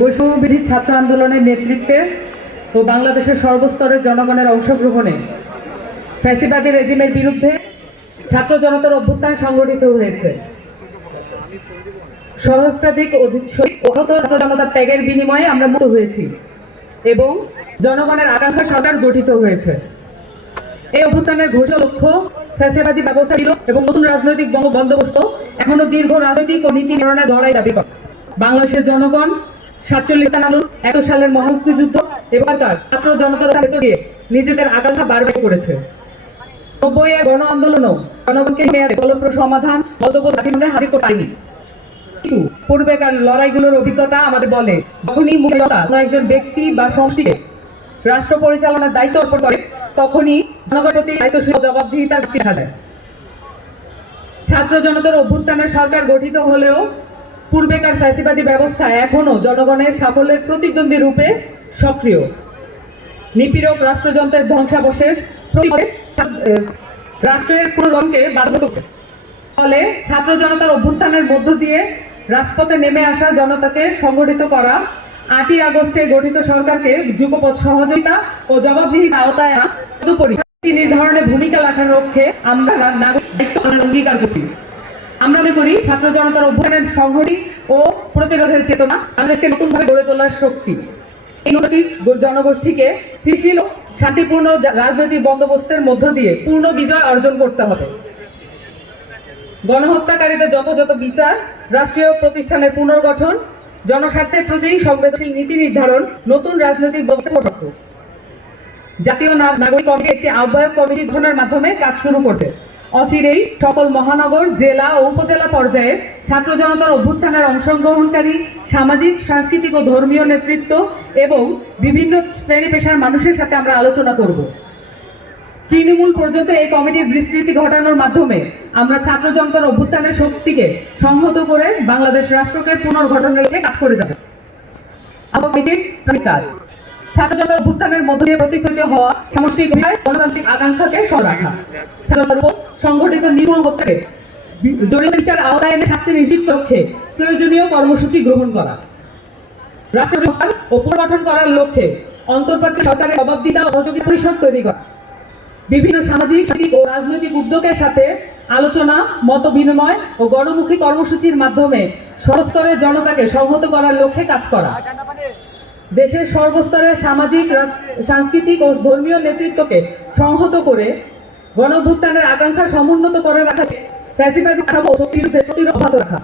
বৈষম্যবিধি ছাত্র আন্দোলনের নেতৃত্বে ও বাংলাদেশের সর্বস্তরের জনগণের অংশগ্রহণে ফ্যাসিবাদী রেজিমের বিরুদ্ধে ছাত্র জনতার অভ্যুত্থান সংগঠিত হয়েছে। সহস্রাধিক জনতার ত্যাগের বিনিময়ে আমরা মুক্ত হয়েছি এবং জনগণের আকাঙ্ক্ষা সরকার গঠিত হয়েছে। এই অভ্যুত্থানের ঘোষিত লক্ষ্য ফ্যাসিবাদী ব্যবস্থা ছিল এবং নতুন রাজনৈতিক বন্দোবস্ত এখনও দীর্ঘ রাজনৈতিক ও নীতি নির্ণয়ের লড়াই দাবি করে। বাংলাদেশের জনগণ সাতচল্লিশ এত সালের ছাত্র জনতার দিয়ে নিজেদের আকাঙ্ক্ষা করেছে। নব্বই গণ আন্দোলনও জনগণকে মেয়াদে সমাধান হাজির করতে পারেনি। কিন্তু পূর্বেকার লড়াইগুলোর অভিজ্ঞতা আমাদের বলে, যখনই কোনো একজন ব্যক্তি বা সংস্থাকে রাষ্ট্র পরিচালনার দায়িত্ব অর্পণ করে, তখনই জনগণের প্রতি দায়িত্বশীল জবাবদিহিতার দেখা যায়। ছাত্র জনতার অভ্যুত্থানের সরকার গঠিত হলেও পূর্বেকার ফ্যাসিবাদী ব্যবস্থা এখনও জনগণের সাফল্যের প্রতিদ্বন্দ্বী রূপে সক্রিয়। নিপীড়ক রাষ্ট্রযন্ত্রের ধ্বংসাবশেষ রাষ্ট্রের পুরোদমকে বাধ্য করছে। ফলে ছাত্র জনতার অভ্যুত্থানের মধ্য দিয়ে রাজপথে নেমে আসা জনতাকে সংগঠিত করা আটই আগস্টে গঠিত সরকারকে যুগপথ সহযোগিতা ও জবাবদিহির আওতায় নির্ধারণে ভূমিকা রাখার লক্ষ্যে আমরা নাগরিক অঙ্গীকার করছি। আমরা মনে করি, ছাত্র জনতার অভ্যুত্থানের সংহতি ও প্রতিরোধের চেতনা, বাংলাদেশকে নতুনভাবে গড়ে তোলার শক্তি। এই নৈতিক জনগোষ্ঠীকে স্থিতিশীল শান্তিপূর্ণ রাজনৈতিক বন্দোবস্তের মধ্য দিয়ে পূর্ণ বিজয় অর্জন করতে হবে। গণহত্যাকারীদের যথাযথ বিচার, রাষ্ট্রীয় প্রতিষ্ঠানের পুনর্গঠন, জনস্বার্থের প্রতি সংবেদনশীল নীতি নির্ধারণ, নতুন রাজনৈতিক শক্ত জাতীয় নাগরিক কমিটি একটি আহ্বায়ক কমিটি গঠনের মাধ্যমে কাজ শুরু করবে। অচিরেই সকল মহানগর, জেলা ও উপজেলা পর্যায়ে ছাত্র জনতার অভ্যুত্থানের অংশগ্রহণকারী সামাজিক, সাংস্কৃতিক ও ধর্মীয় নেতৃত্ব এবং বিভিন্ন শ্রেণি পেশার মানুষের সাথে আমরা আলোচনা করব। তৃণমূল পর্যন্ত এই কমিটির বিস্তৃতি ঘটানোর মাধ্যমে আমরা ছাত্র জনতার অভ্যুত্থানের শক্তিকে সংহত করে বাংলাদেশ রাষ্ট্রকে পুনর্গঠনের লক্ষ্যে কাজ করে যাবে। কাজ। ছাত্র জনতার অভ্যুত্থানের মধ্য দিয়ে প্রতিফলিত হওয়া সামষ্টিক গণতান্ত্রিক আকাঙ্ক্ষাকে স্মরণ রাখা ছাত্রদের উপর সংগঠিত নির্মূল হত্যাকে জরুরি বিচার আওতায় এনে শাস্তি নিশ্চিত লক্ষ্যে প্রয়োজনীয় কর্মসূচি গ্রহণ করা। রাষ্ট্র ও পুনর্গঠন করার লক্ষ্যে অন্তর্বর্তী সরকারের জবাবদিহিতা ও সহযোগিতা পরিষদ তৈরি করা। বিভিন্ন সামাজিক ও রাজনৈতিক উদ্যোগের সাথে আলোচনা, মত বিনিময় ও গণমুখী কর্মসূচির মাধ্যমে সর্বস্তরের জনতাকে সংহত করার লক্ষ্যে কাজ করা। দেশের সর্বস্তরের সামাজিক সাংস্কৃতিক ও ধর্মীয় নেতৃত্বকে সংহত করে গণভুত্থানের আকাঙ্ক্ষা সমুন্নত করে রাখা ফ্যাসিবাদী খাব শক্তির অব্যাহত রাখা।